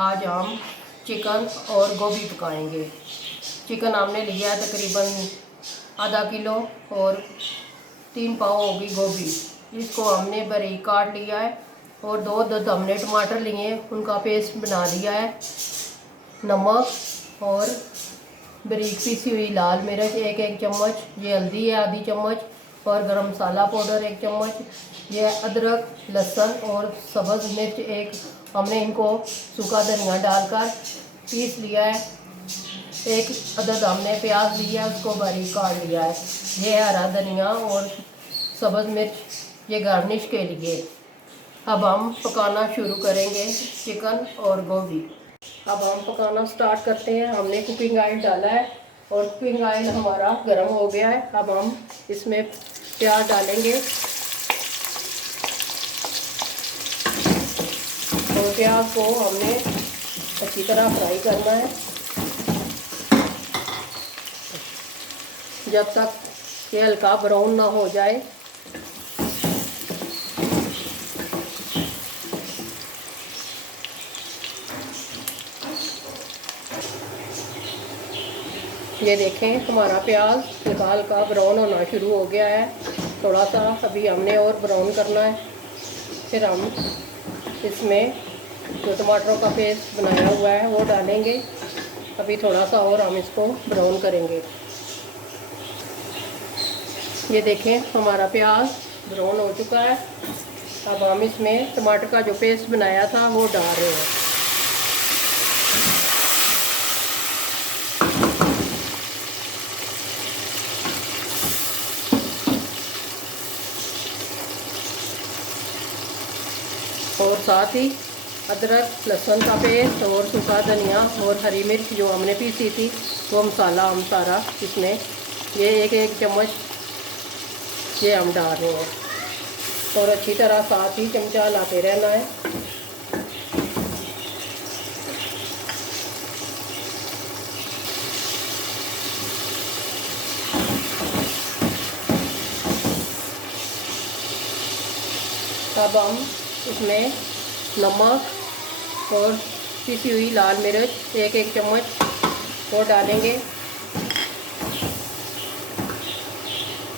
आज हम चिकन और गोभी पकाएंगे। चिकन हमने लिया है तकरीबन आधा किलो और 3 पाव होगी गोभी। इसको हमने बारीक काट लिया है और 2 हमने टमाटर लिए हैं, उनका पेस्ट बना लिया है। नमक और बारीक पीसी हुई लाल मिर्च एक चम्मच, ये हल्दी है आधी चम्मच और गरम मसाला पाउडर 1 चम्मच, ये अदरक लहसुन और सब्ज़ मिर्च एक, हमने इनको सूखा धनिया डालकर पीस लिया है। 1 अदद हमने प्याज लिया है, उसको बारीक काट लिया है। ये हरा धनिया और सब्ज़ मिर्च ये गार्निश के लिए। अब हम पकाना शुरू करेंगे चिकन और गोभी। अब हम पकाना स्टार्ट करते हैं। हमने कुकिंग ऑयल डाला है और कुकिंग ऑयल हमारा गर्म हो गया है। अब हम इसमें प्याज डालेंगे और प्याज को हमने अच्छी तरह फ्राई करना है जब तक ये हल्का ब्राउन ना हो जाए। ये देखें हमारा प्याज हल्का हल्का ब्राउन होना शुरू हो गया है। थोड़ा सा अभी हमने और ब्राउन करना है। फिर हम इसमें जो टमाटरों का पेस्ट बनाया हुआ है वो डालेंगे। अभी थोड़ा सा और हम इसको ब्राउन करेंगे। ये देखें हमारा प्याज ब्राउन हो चुका है। अब हम इसमें टमाटर का जो पेस्ट बनाया था वो डाल रहे हैं। और साथ ही अदरक लहसुन का पेस्ट और सूखा धनिया और हरी मिर्च जो हमने पीसी थी वो मसाला हम सारा इसमें ये एक चम्मच ये हम डाल रहे हैं और अच्छी तरह साथ ही चमचा लाते रहना है। अब हम इसमें नमक और पिसी हुई लाल मिर्च एक चम्मच वो डालेंगे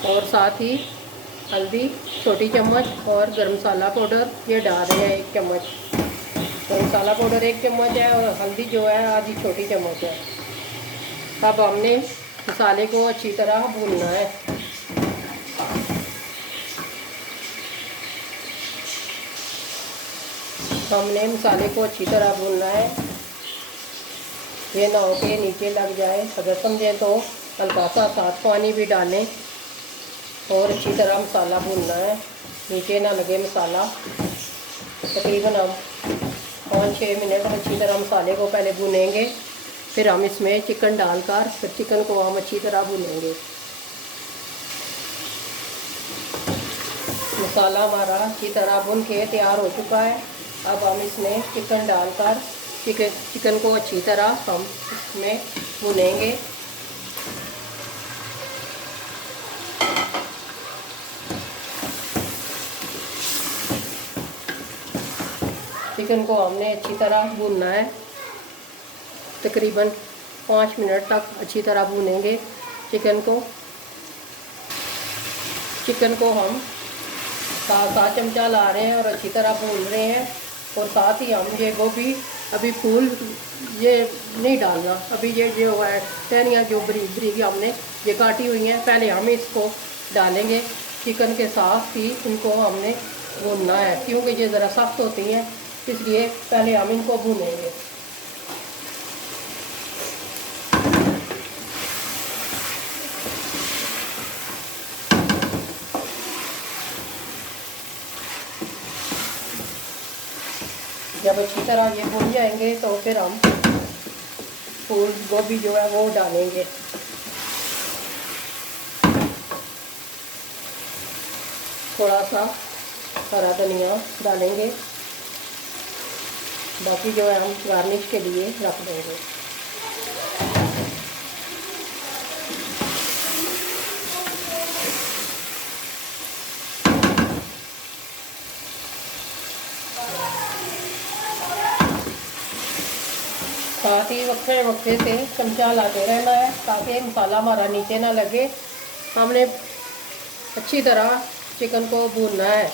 और साथ ही हल्दी छोटी चम्मच और गरम मसाला पाउडर ये डाल रहे हैं 1 चम्मच। गरम मसाला पाउडर 1 चम्मच है और हल्दी जो है आधी छोटी चम्मच है। अब हमने मसाले को अच्छी तरह भूनना है। हमने मसाले को अच्छी तरह भूनना है, ये ना हो के नीचे लग जाए। अगर समझें तो हल्का सा साथ पानी भी डालें और अच्छी तरह मसाला भूनना है, नीचे ना लगे मसाला। तकरीबन हम 5-6 मिनट अच्छी तरह मसाले को पहले भूनेंगे, फिर हम इसमें चिकन डालकर फिर चिकन को हम अच्छी तरह भूनेंगे। मसाला हमारा अच्छी तरह भून के तैयार हो चुका है। अब हम इसमें चिकन डालकर चिकन को अच्छी तरह हम इसमें भूनेंगे। चिकन को हमने अच्छी तरह भूनना है, तकरीबन 5 मिनट तक अच्छी तरह भूनेंगे चिकन को हम साथ चमचा ला रहे हैं और अच्छी तरह भून रहे हैं। और साथ ही हम ये गोभी अभी फूल ये नहीं डालना, अभी ये जो है टहनियाँ जो बरीक बरीक हमने ये काटी हुई हैं, पहले हम इसको डालेंगे चिकन के साथ ही इनको हमने भूनना है, क्योंकि ये ज़रा सख्त होती हैं इसलिए पहले हम इनको भूनेंगे। जब अच्छी तरह ये भून जाएंगे तो फिर हम फूल गोभी जो है वो डालेंगे। थोड़ा सा हरा धनिया डालेंगे, बाकी जो है हम गार्निश के लिए रख देंगे। साथ ही वक्फे वक्फे से चमचा हिलाते रहना है ताकि मसाला हमारा नीचे ना लगे। हमने अच्छी तरह चिकन को भूनना है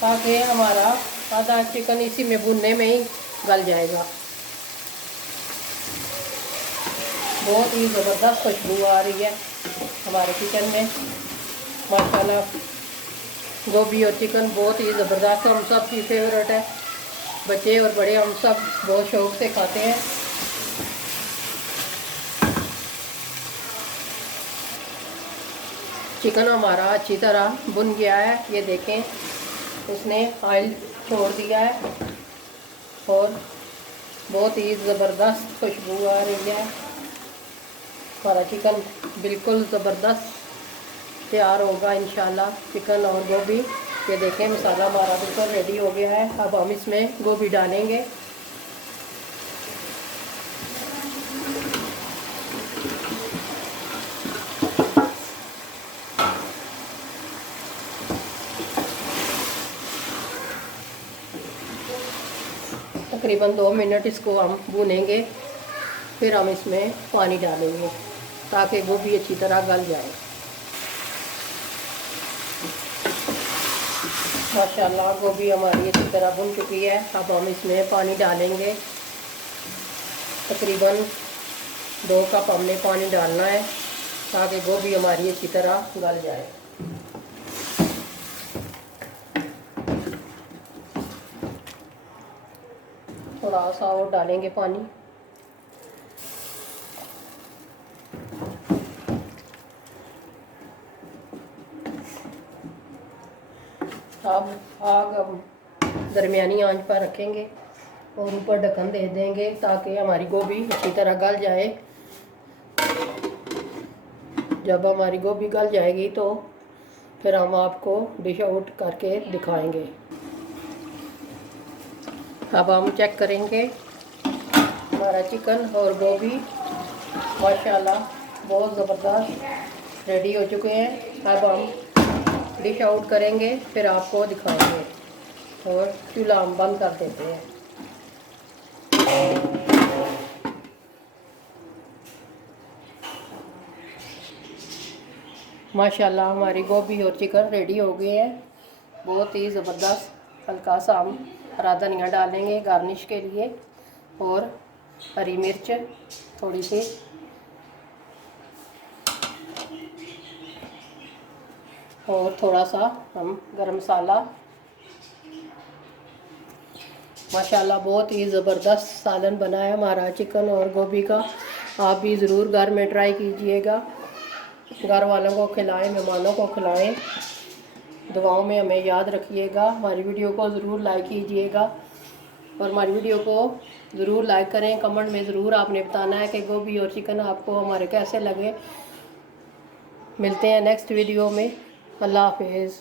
ताकि हमारा आधा चिकन इसी में भूनने में ही गल जाएगा। बहुत ही ज़बरदस्त खुशबू आ रही है हमारे किचन में माशाल्लाह। गोभी और चिकन बहुत ही ज़बरदस्त, हम सब की फेवरेट है। बच्चे और बड़े हम सब बहुत शौक़ से खाते हैं। चिकन हमारा अच्छी तरह भुन गया है, ये देखें उसने ऑयल छोड़ दिया है और बहुत ही ज़बरदस्त खुशबू आ रही है। हमारा चिकन बिल्कुल ज़बरदस्त तैयार होगा इंशाल्लाह। चिकन और गोभी, ये देखें मसाला हमारा बिल्कुल रेडी हो गया है। अब हम इसमें गोभी डालेंगे। तकरीबन 2 मिनट इसको हम भूनेंगे, फिर हम इसमें पानी डालेंगे ताकि गोभी अच्छी तरह गल जाए। माशाल्लाह गोभी हमारी अच्छी तरह भुन चुकी है। अब हम इसमें पानी डालेंगे। तकरीबन 2 कप हमने पानी डालना है ताकि गोभी हमारी अच्छी तरह गल जाए। थोड़ा सा और डालेंगे पानी। अब आग हम दरमियानी आंच पर रखेंगे और ऊपर ढक्कन दे देंगे ताकि हमारी गोभी अच्छी तरह गल जाए। जब हमारी गोभी गल जाएगी तो फिर हम आपको डिश आउट करके दिखाएंगे। अब हम चेक करेंगे हमारा चिकन और गोभी माशाल्लाह बहुत ज़बरदस्त रेडी हो चुके हैं। अब हम डिश आउट करेंगे, फिर आपको दिखाएंगे और चूल्हा हम बंद कर देते हैं। माशाल्लाह हमारी गोभी और चिकन रेडी हो गए हैं, बहुत ही ज़बरदस्त। हल्का सा हम हरा धनिया डालेंगे गार्निश के लिए और हरी मिर्च थोड़ी सी, और थोड़ा सा हम गरम मसाला। माशाल्लाह बहुत ही ज़बरदस्त सालन बना है हमारा चिकन और गोभी का। आप भी ज़रूर घर में ट्राई कीजिएगा, घर वालों को खिलाएं, मेहमानों को खिलाएं। दुआओं में हमें याद रखिएगा। हमारी वीडियो को ज़रूर लाइक कीजिएगा और हमारी वीडियो को ज़रूर लाइक करें। कमेंट में ज़रूर आपने बताना है कि गोभी और चिकन आपको हमारे कैसे लगे। मिलते हैं नेक्स्ट वीडियो में। अल्लाह हाफिज़।